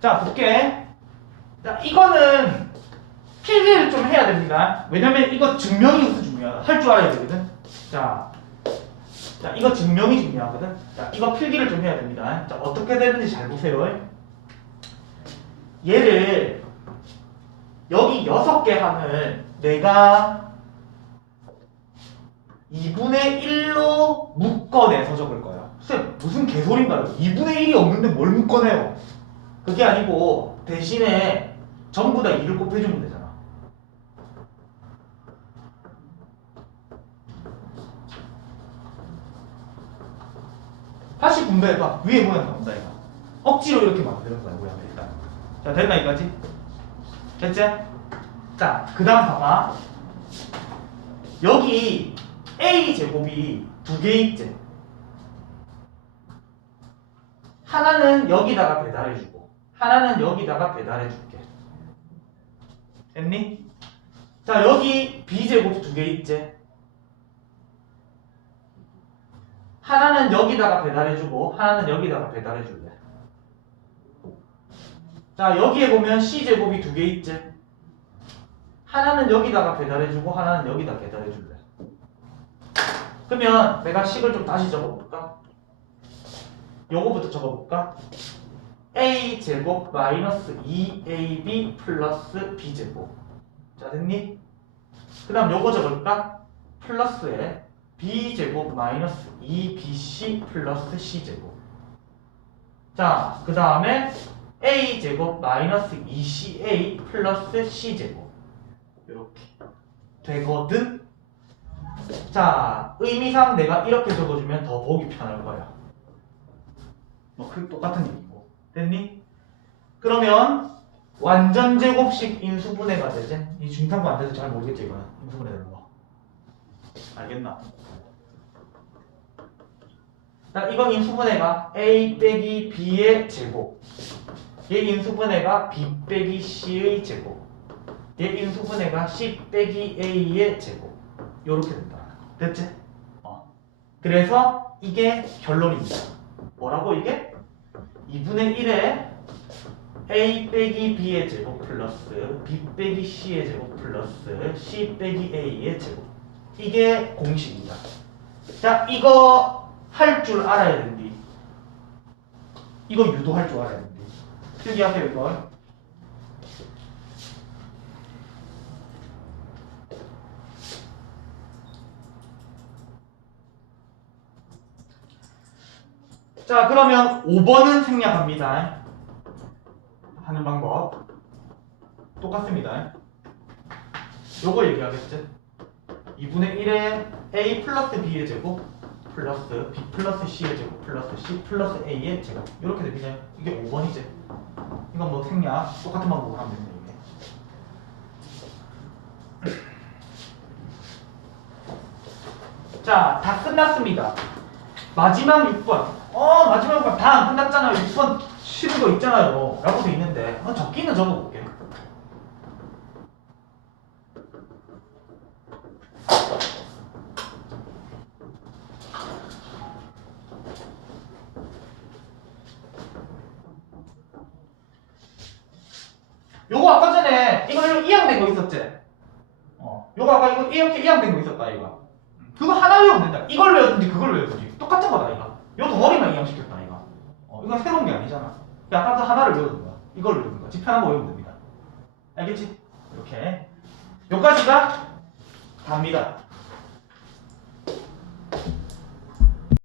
자, 볼게. 자, 이거는 필기를 좀 해야 됩니다. 왜냐면 이거 증명이 우선 중요하다. 할 줄 알아야 되거든. 자, 자, 이거 증명이 중요하거든. 자, 이거 필기를 좀 해야 됩니다. 자, 어떻게 되는지 잘 보세요. 얘를 여기 여섯 개 하면 내가 2분의 1로 묶어내서 적을 거야. 쌤, 무슨 개소리인가요? 2분의 1이 없는데 뭘 묶어내요? 그게 아니고 대신에 전부 다 2를 곱해주면 되잖아. 다시 분배해봐. 위에 모양 나온다, 이거. 억지로 이렇게 만드는 거야, 모양을 일단. 자, 됐나, 이까지? 됐지? 자, 그 다음 봐봐. 여기 A 제곱이 두 개 있지? 하나는 여기다가 배달해주고, 하나는 여기다가 배달해 줄게. 됐니? 자, 여기 B 제곱 두 개 있지? 하나는 여기다가 배달해주고, 하나는 여기다가 배달해줄래. 자, 여기에 보면 C 제곱이 두 개 있지? 하나는 여기다가 배달해주고, 하나는 여기다 배달해줄래. 그러면 내가 식을 좀 다시 적어볼까? 요거부터 적어볼까? A 제곱 마이너스 2ab 플러스 b 제곱 자 됐니? 그 다음 요거 적을까? 플러스에 b 제곱 마이너스 2bc 플러스 c 제곱 자그 다음에 a 제곱 마이너스 2ca 플러스 c 제곱 이렇게 되거든? 자 의미상 내가 이렇게 적어주면 더 보기 편할 거야 뭐 그 똑같은 얘기고 됐니? 그러면 완전 제곱식 인수분해가 되지? 이 중상부 안 돼서 잘 모르겠지 이거는 인수분해 되는 거 알겠나? 자 이건 인수분해가 a 빼기 b의 제곱 얘 인수분해가 b 빼기 c의 제곱 얘 인수분해가 c 빼기 a의 제곱 요렇게 된다 됐지? 어. 그래서 이게 결론입니다 뭐라고 이게? 2분의 1에 a 빼기 b의 제곱 플러스 b 빼기 c의 제곱 플러스 c 빼기 a의 제곱 이게 공식입니다. 자 이거 할 줄 알아야 된디. 이거 유도할 줄 알아야 된디. 필기하세요 이거. 자 그러면 5번은 생략합니다. 하는 방법. 똑같습니다. 요거 얘기하겠지? 2분의 1에 a 플러스 b의 제곱 플러스 b 플러스 c의 제곱 플러스 c 플러스 a의 제곱. 이렇게 되면 이게 5번이지. 이건 뭐 생략 똑같은 방법으로 하면 됩니다 자 다 끝났습니다. 마지막 6번. 어, 마지막 6번 다안 끝났잖아요. 6번 쉬는 거 있잖아요. 라고 돼 있는데. 어, 적기는 적어볼게. 요거 아까 전에 이거 이거 이양된 거 있었지? 어, 요거 아까 이거 이렇게 이양된 거 있었다 이거. 그거 하나 외우면 된다. 이걸 외우든지 그걸 외우든지 똑같은 거다 이거. 요 덩어리만 이양시켰다 이거. 어, 이건 새로운 게 아니잖아. 아까 그 하나를 외우든가 이걸 외우든가 지 편한 거 외우면 됩니다. 알겠지? 이렇게. 요까지가 답니다.